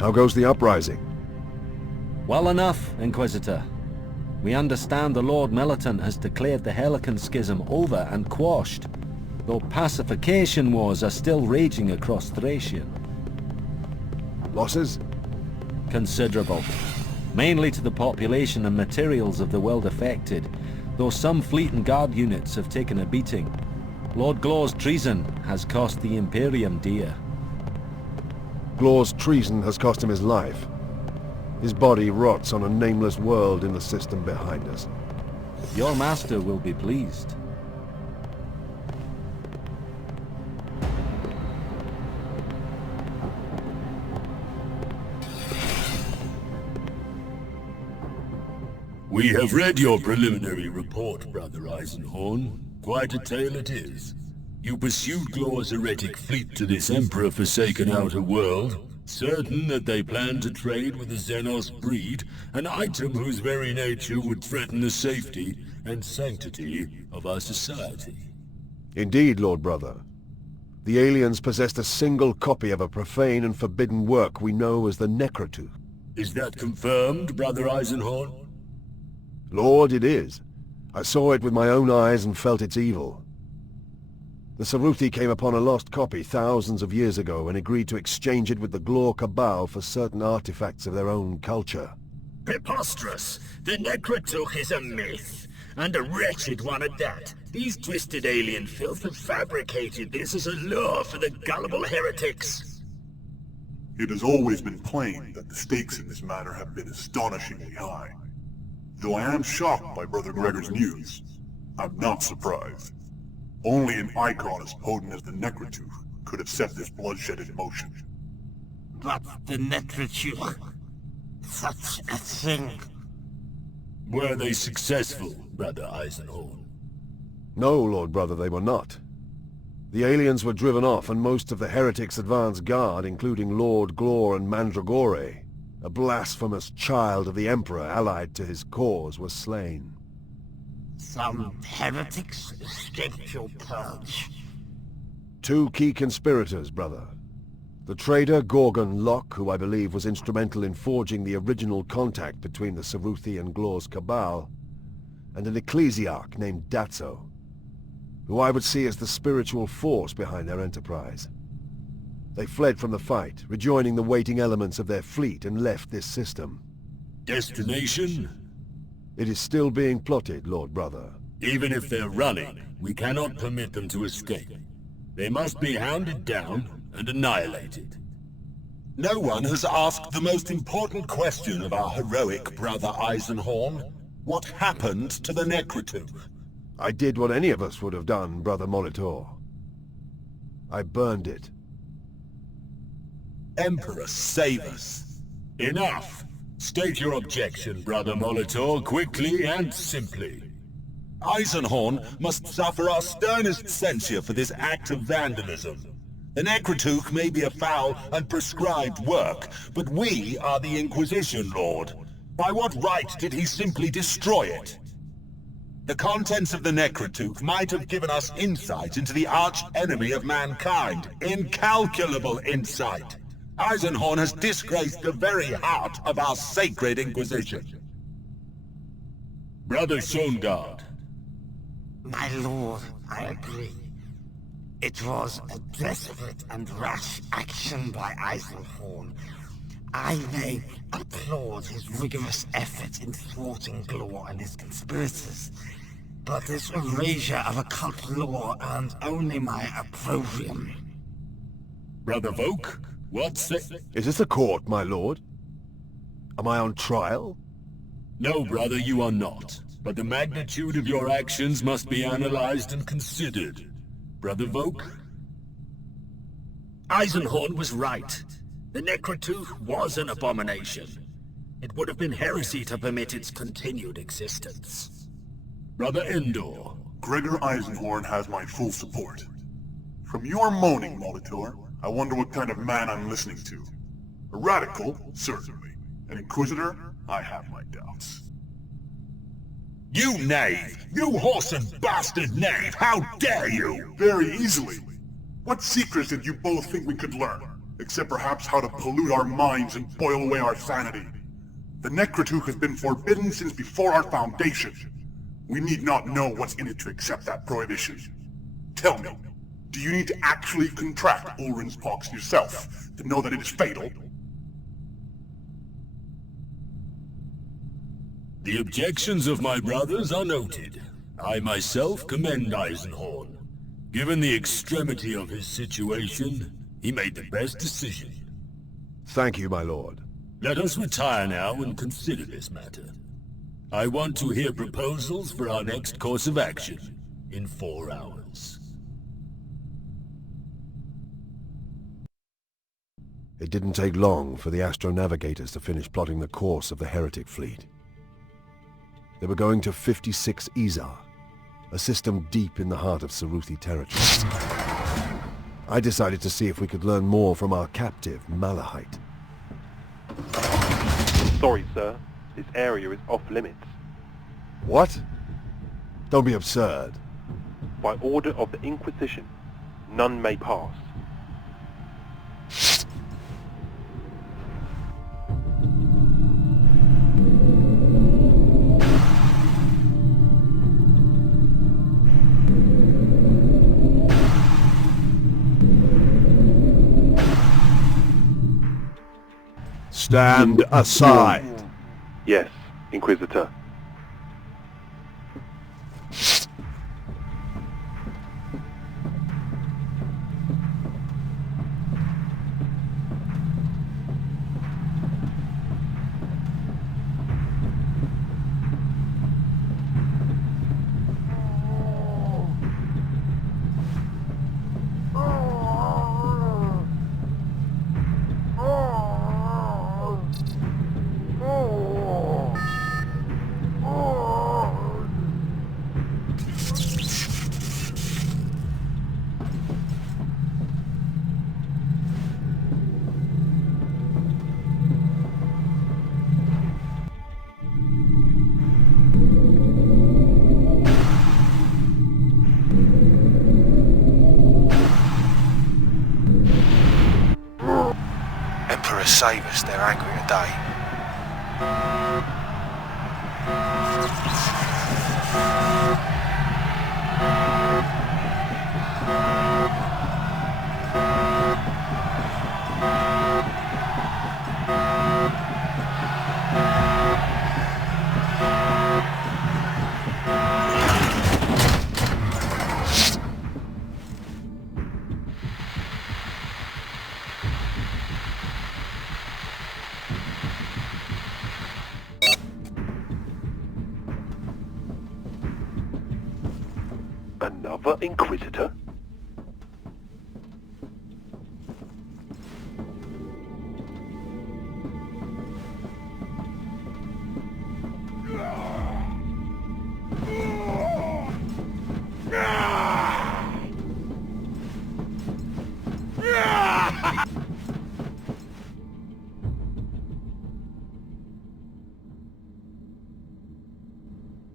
How goes the uprising? Well enough, Inquisitor. We understand the Lord Militant has declared the Helican Schism over and quashed, though pacification wars are still raging across Thracia. Losses? Considerable. Mainly to the population and materials of the world affected, though some fleet and guard units have taken a beating. Lord Glor's treason has cost the Imperium dear. Glor's treason has cost him his life. His body rots on a nameless world in the system behind us. Your master will be pleased. We have read your preliminary report, Brother Eisenhorn. Quite a tale it is. You pursued Glor's heretic fleet to this Emperor-forsaken outer world, certain that they planned to trade with the Xenos breed, an item whose very nature would threaten the safety and sanctity of our society. Indeed, Lord Brother. The aliens possessed a single copy of a profane and forbidden work we know as the Necroteuch. Is that confirmed, Brother Eisenhorn? Lord, it is. I saw it with my own eyes and felt its evil. The Sarui came upon a lost copy thousands of years ago and agreed to exchange it with the Glor Cabal for certain artifacts of their own culture. Preposterous! The Necroteuch is a myth, and a wretched one at that. These twisted alien filth have fabricated this as a lure for the gullible heretics. It has always been plain that the stakes in this matter have been astonishingly high. Though I am shocked by Brother Gregor's news, I'm not surprised. Only an icon as potent as the Necroteuch could have set this bloodshed in motion. But the Necroteuch... such a thing... Were they successful, Brother Eisenhorn? No, Lord Brother, they were not. The aliens were driven off and most of the heretics' advance guard, including Lord Glor and Mandragore, a blasphemous child of the Emperor allied to his cause, was slain. Some heretics escaped your purge. 2 key conspirators, brother. The traitor Gorgon Locke, who I believe was instrumental in forging the original contact between the Sarui and Glor's Cabal, and an ecclesiarch named Datso, who I would see as the spiritual force behind their enterprise. They fled from the fight, rejoining the waiting elements of their fleet, and left this system. Destination? It is still being plotted, Lord Brother. Even if they're running, we cannot permit them to escape. They must be hounded down and annihilated. No one has asked the most important question of our heroic Brother Eisenhorn. What happened to the Necroteuch? I did what any of us would have done, Brother Molitor. I burned it. Emperor, save us. Enough! State your objection, Brother Molitor, quickly and simply. Eisenhorn must suffer our sternest censure for this act of vandalism. The Necroteuch may be a foul and prescribed work, but we are the Inquisition, Lord. By what right did he simply destroy it? The contents of the Necroteuch might have given us insight into the arch-enemy of mankind. Incalculable insight. Eisenhorn has disgraced the very heart of our sacred Inquisition. Brother Schoengard. My lord, I agree. It was a desperate and rash action by Eisenhorn. I may applaud his rigorous effort in thwarting Glor and his conspirators, but this erasure of occult law earned only my opprobrium. Brother Voke? What's it? Is this a court, my lord? Am I on trial? No, brother, you are not. But the magnitude of your actions must be analyzed and considered. Brother Voke? Eisenhorn was right. The Necroteuch was an abomination. It would have been heresy to permit its continued existence. Brother Endor? Gregor Eisenhorn has my full support. From your moaning, Molitor, I wonder what kind of man I'm listening to. A radical, certainly. An Inquisitor, I have my doubts. You knave! You horse and bastard knave! How dare you! Very easily. What secrets did you both think we could learn? except perhaps how to pollute our minds and boil away our sanity. The Necroteuch has been forbidden since before our foundation. We need not know what's in it to accept that prohibition. Tell me, do you need to actually contract Ulrin's pox yourself to know that it is fatal? The objections of my brothers are noted. I myself commend Eisenhorn. Given the extremity of his situation, he made the best decision. Thank you, my lord. Let us retire now and consider this matter. I want to hear proposals for our next course of action in 4 hours. It didn't take long for the astronavigators to finish plotting the course of the heretic fleet. They were going to 56 Izar, a system deep in the heart of Saruthi territory. I decided to see if we could learn more from our captive, Malahite. Sorry, sir. This area is off-limits. What? Don't be absurd. By order of the Inquisition, none may pass. Stand aside. Yes, Inquisitor. Save us, they're angry today. Another Inquisitor?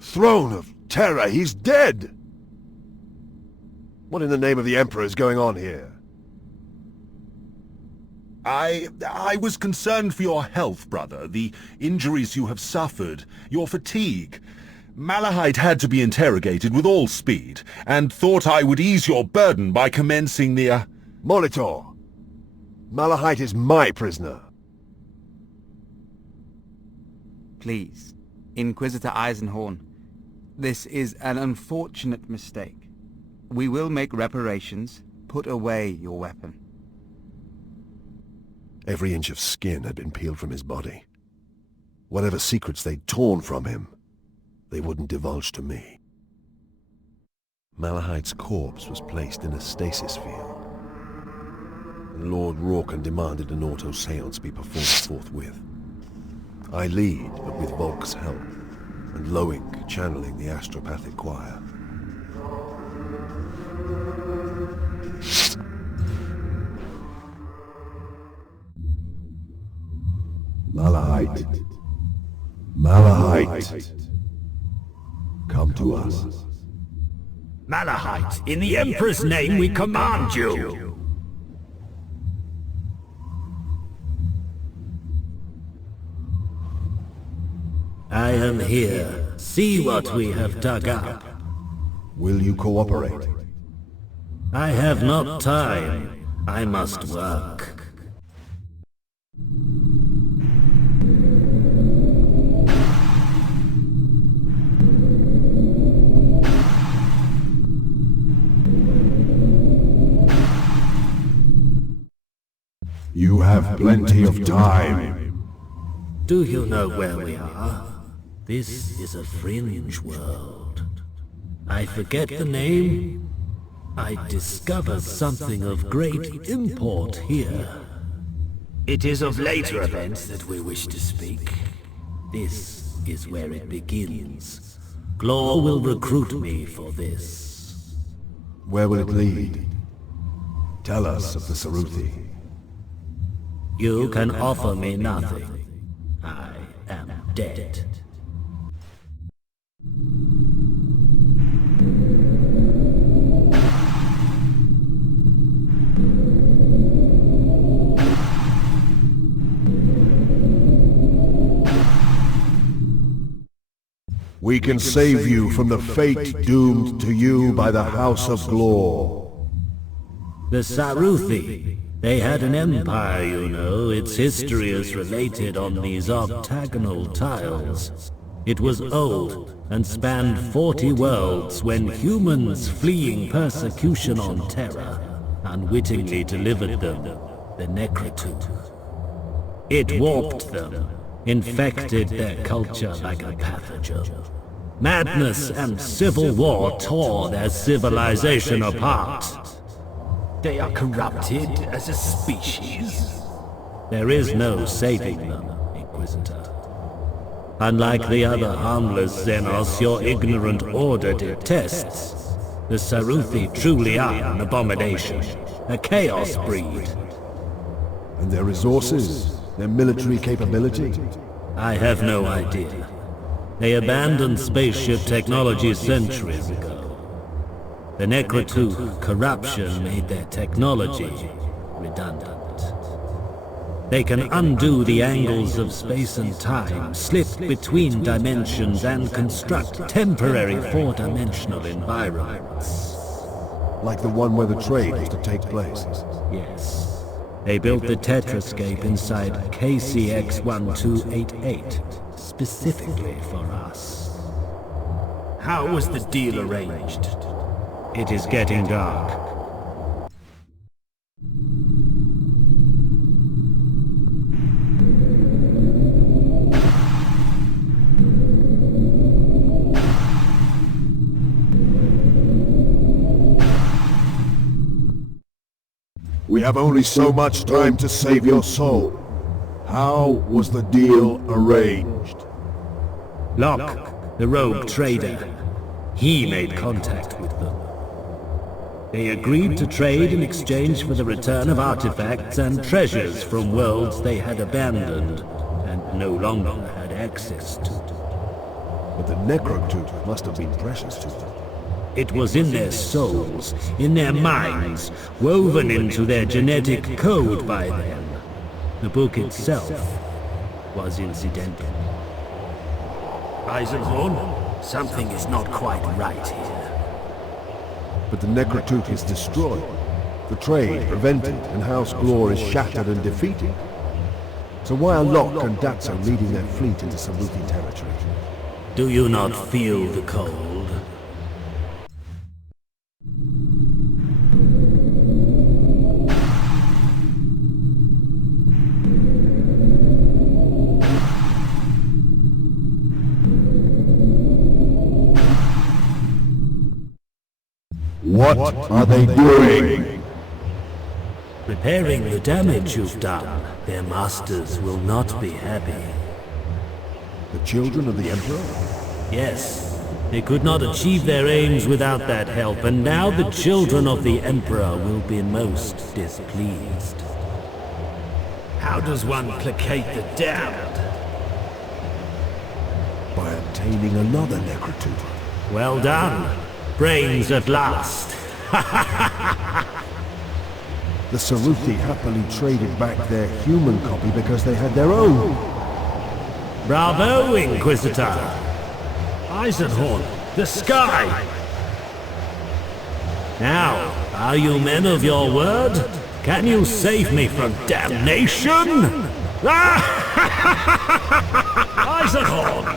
Throne of Terror, he's dead! What in the name of the Emperor is going on here? I was concerned for your health, brother, the injuries you have suffered, your fatigue. Malahite had to be interrogated with all speed, and thought I would ease your burden by commencing the, Molitor! Malahite is my prisoner. Please, Inquisitor Eisenhorn, this is an unfortunate mistake. We will make reparations. Put away your weapon. Every inch of skin had been peeled from his body. Whatever secrets they'd torn from him, they wouldn't divulge to me. Malahite's corpse was placed in a stasis field. And Lord Rorken demanded an auto-seance be performed forthwith. I lead, but with Volk's help, and Loink channeling the astropathic choir. Malahite. Malahite. Come to us. Malahite, in the Emperor's name we command you! I am here. See what we have dug up. Will you cooperate? I have not time. I must work. You have plenty of time. Do you know where we are? This is a fringe world. I forget the name. I discovered something of great import here. It is of later events that we wish to speak. This is where it begins. Glor will recruit me for this. Where will it lead? Tell us of the Saruthi. You can offer me nothing. I am dead. We can save you from the fate doomed to you by the House of Glor. The Saruthi. They had an empire, you know. Its history is related on these octagonal tiles. It was old and spanned 40 worlds when humans fleeing persecution on Terra unwittingly delivered them the Necroteuch. It warped them, infected their culture like a pathogen. Madness and civil war tore their civilization apart. They are corrupted as a species. There is no saving them, Inquisitor. Unlike the other harmless Xenos your ignorant order detests, the Saruthi truly are an abomination, a chaos breed. And their resources, their military capability? I have no idea. They abandoned spaceship technology centuries ago. The Necroteuch corruption made their technology redundant. They can undo the angles of space and time, slip between dimensions, and construct temporary four-dimensional environments. Like the one where the trade is to take place? Yes. They built the Tetrascape inside KCX-1288, specifically for us. How was the deal arranged? It is getting dark. We have only so much time to save your soul. How was the deal arranged? Locke, the rogue trader, he made contact with them. They agreed to trade in exchange for the return of artifacts and treasures from worlds they had abandoned and no longer had access to. But the Necroteuch must have been precious to them. It was in their souls, in their minds, woven into their genetic code by then. The book itself was incidental. Eisenhorn, something is not quite right here. But the Necroteuch is destroyed. The trade prevented, and House Glor is shattered and defeated. So why are Locke and Datso leading their fleet into Saruthi territory? Do you not feel the cold? What are they doing? Repairing the damage you've done. Their masters will not be happy. The children of the Emperor? Yes. They could not achieve their aims without that help, and now the children of the Emperor will be most displeased. How does one placate the damned? By obtaining another Necroteuch. Well done. Brains at last. The Saruthi happily traded back their human copy because they had their own. Bravo, Inquisitor! Eisenhorn, the sky! Now, are you men of your word? Can you save me from damnation? Eisenhorn!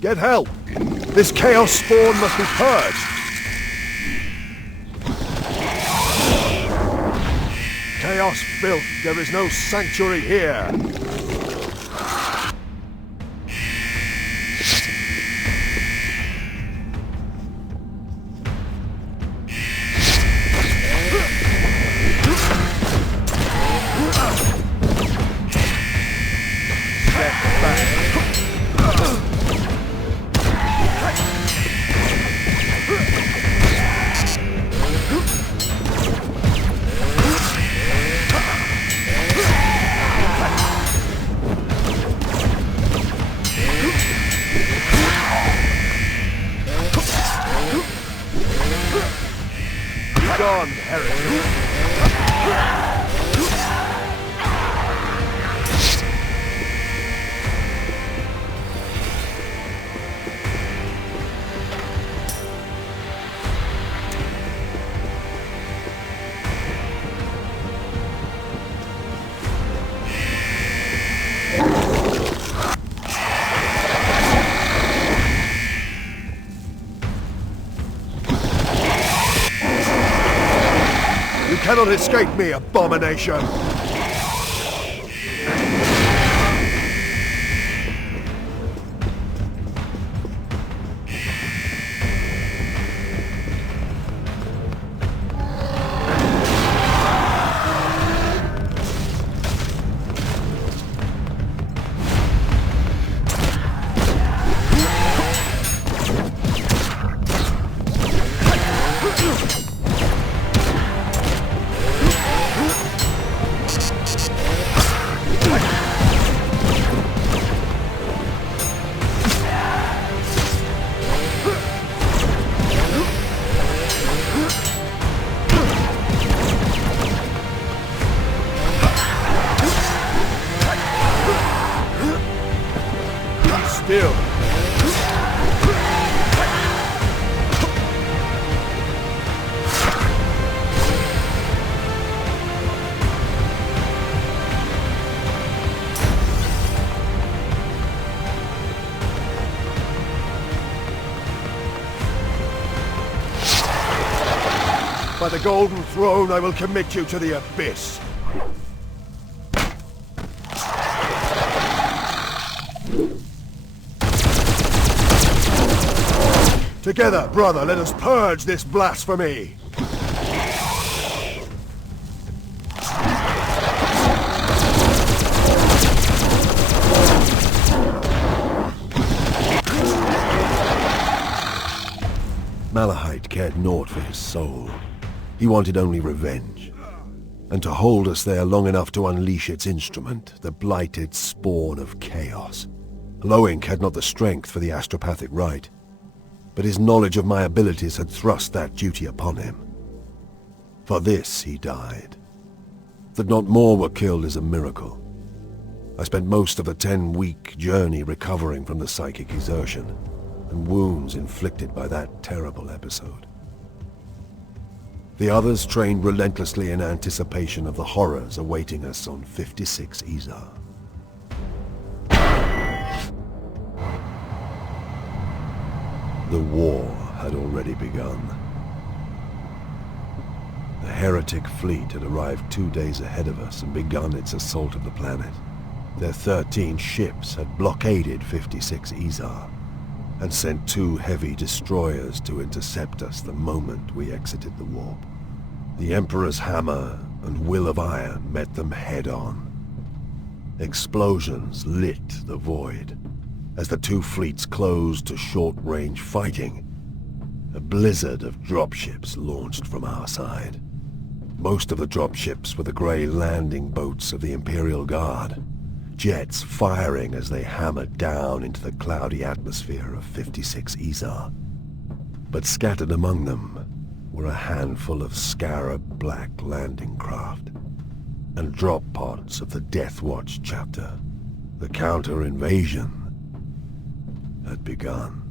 Get help! This chaos spawn must be purged! Chaos filth, there is no sanctuary here! Gone, heretic. You cannot escape me, abomination! Still. By the Golden Throne, I will commit you to the abyss. Together, brother, let us purge this blasphemy! Malahite cared naught for his soul. He wanted only revenge. And to hold us there long enough to unleash its instrument, the blighted spawn of chaos. Loink had not the strength for the astropathic rite. But his knowledge of my abilities had thrust that duty upon him. For this he died. That not more were killed is a miracle. I spent most of the 10-week journey recovering from the psychic exertion, and wounds inflicted by that terrible episode. The others trained relentlessly in anticipation of the horrors awaiting us on 56 Izar. The war had already begun. The heretic fleet had arrived 2 days ahead of us and begun its assault of the planet. Their 13 ships had blockaded 56 Izar and sent 2 heavy destroyers to intercept us the moment we exited the warp. The Emperor's hammer and will of iron met them head-on. Explosions lit the void. As the 2 fleets closed to short-range fighting, a blizzard of dropships launched from our side. Most of the dropships were the grey landing boats of the Imperial Guard, jets firing as they hammered down into the cloudy atmosphere of 56 Izar. But scattered among them were a handful of scarab black landing craft, and drop pods of the Death Watch chapter. The counter-invasion had begun.